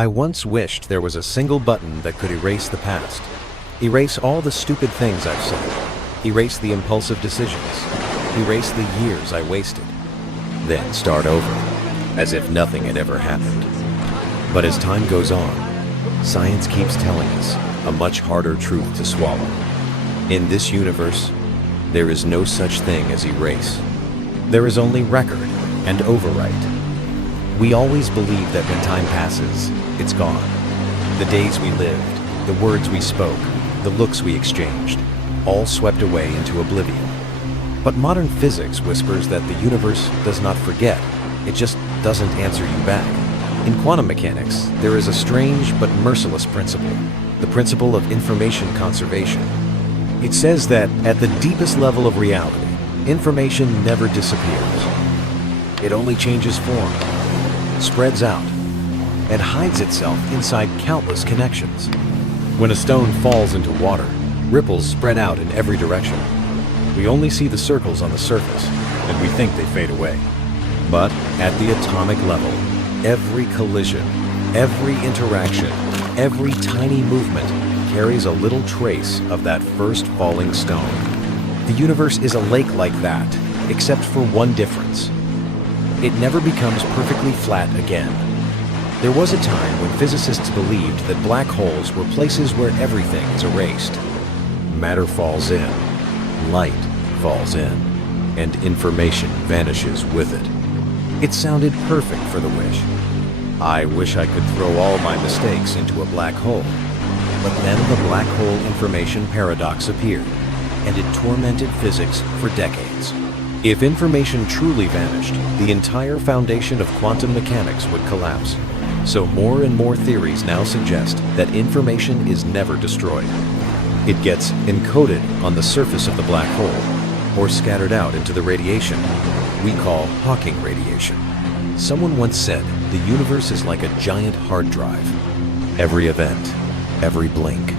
I once wished there was a single button that could erase the past. Erase all the stupid things I've said. Erase the impulsive decisions. Erase the years I wasted. Then start over, as if nothing had ever happened. But as time goes on, science keeps telling us a much harder truth to swallow. In this universe, there is no such thing as erase. There is only record and overwrite. We always believe that when time passes, it's gone. The days we lived, the words we spoke, the looks we exchanged, all swept away into oblivion. But modern physics whispers that the universe does not forget, it just doesn't answer you back. In quantum mechanics, there is a strange but merciless principle, the principle of information conservation. It says that at the deepest level of reality, information never disappears. It only changes form, spreads out, and hides itself inside countless connections. When a stone falls into water, ripples spread out in every direction. We only see the circles on the surface, and we think they fade away. But at the atomic level, every collision, every interaction, every tiny movement carries a little trace of that first falling stone. The universe is a lake like that, except for one difference. It never becomes perfectly flat again. There was a time when physicists believed that black holes were places where everything is erased. Matter falls in, light falls in, and information vanishes with it. It sounded perfect for the wish. I wish I could throw all my mistakes into a black hole. But then the black hole information paradox appeared, and it tormented physics for decades. If information truly vanished, the entire foundation of quantum mechanics would collapse. So more and more theories now suggest that information is never destroyed. It gets encoded on the surface of the black hole, or scattered out into the radiation we call Hawking radiation. Someone once said the universe is like a giant hard drive. Every event, every blink,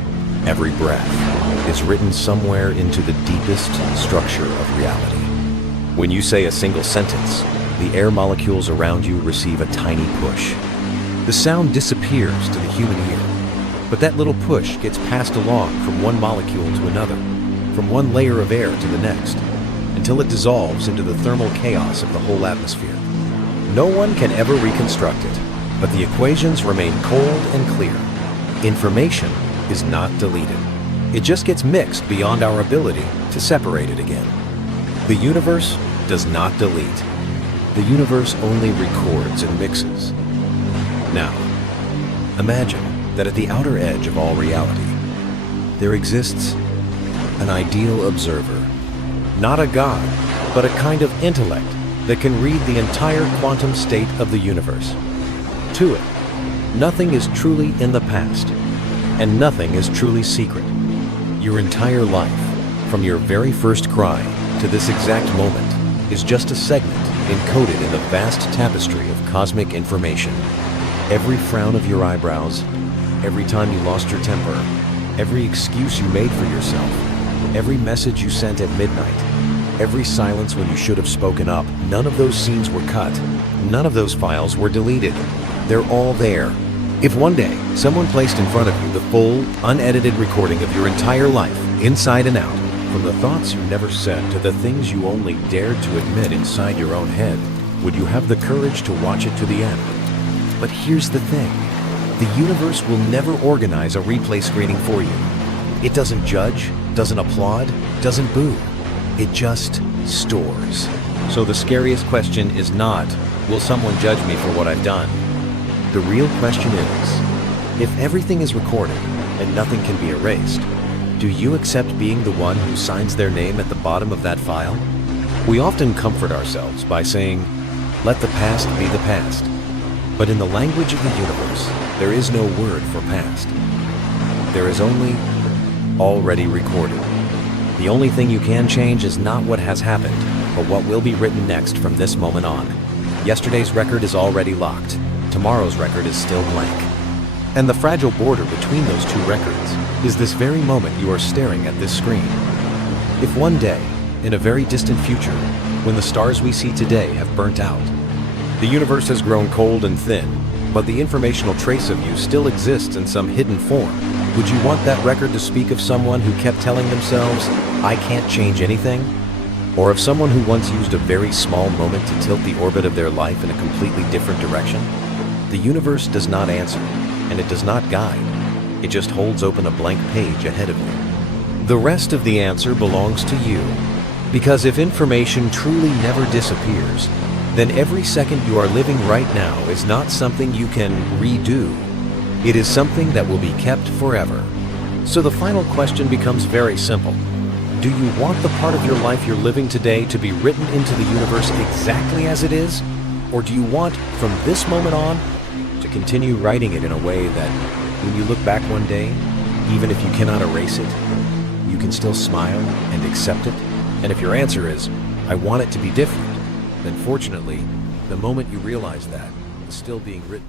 every breath is written somewhere into the deepest structure of reality. When you say a single sentence, the air molecules around you receive a tiny push. The sound disappears to the human ear, but that little push gets passed along from one molecule to another, from one layer of air to the next, until it dissolves into the thermal chaos of the whole atmosphere. No one can ever reconstruct it, but the equations remain cold and clear. Information is not deleted. It just gets mixed beyond our ability to separate it again. The universe does not delete. The universe only records and mixes. Now, imagine that at the outer edge of all reality, there exists an ideal observer. Not a god, but a kind of intellect that can read the entire quantum state of the universe. To it, nothing is truly in the past, and nothing is truly secret. Your entire life, from your very first cry to this exact moment, is just a segment encoded in the vast tapestry of cosmic information. Every frown of your eyebrows, every time you lost your temper, every excuse you made for yourself, every message you sent at midnight, every silence when you should have spoken up, none of those scenes were cut. None of those files were deleted. They're all there. If one day someone placed in front of you the full, unedited recording of your entire life, inside and out, from the thoughts you never said to the things you only dared to admit inside your own head, would you have the courage to watch it to the end? But here's the thing. The universe will never organize a replay screening for you. It doesn't judge, doesn't applaud, doesn't boo. It just stores. So the scariest question is not, will someone judge me for what I've done? The real question is, if everything is recorded and nothing can be erased, do you accept being the one who signs their name at the bottom of that file? We often comfort ourselves by saying, let the past be the past. But in the language of the universe, there is no word for past. There is only already recorded. The only thing you can change is not what has happened, but what will be written next from this moment on. Yesterday's record is already locked. Tomorrow's record is still blank. And the fragile border between those two records is this very moment you are staring at this screen. If one day, in a very distant future, when the stars we see today have burnt out, the universe has grown cold and thin, but the informational trace of you still exists in some hidden form. Would you want that record to speak of someone who kept telling themselves, "I can't change anything"? Or of someone who once used a very small moment to tilt the orbit of their life in a completely different direction? The universe does not answer, and it does not guide. It just holds open a blank page ahead of you. The rest of the answer belongs to you. Because if information truly never disappears, then every second you are living right now is not something you can redo. It is something that will be kept forever. So the final question becomes very simple. Do you want the part of your life you're living today to be written into the universe exactly as it is? Or do you want, from this moment on, to continue writing it in a way that, when you look back one day, even if you cannot erase it, you can still smile and accept it? And if your answer is, "I want it to be different," then fortunately, the moment you realize that is still being written.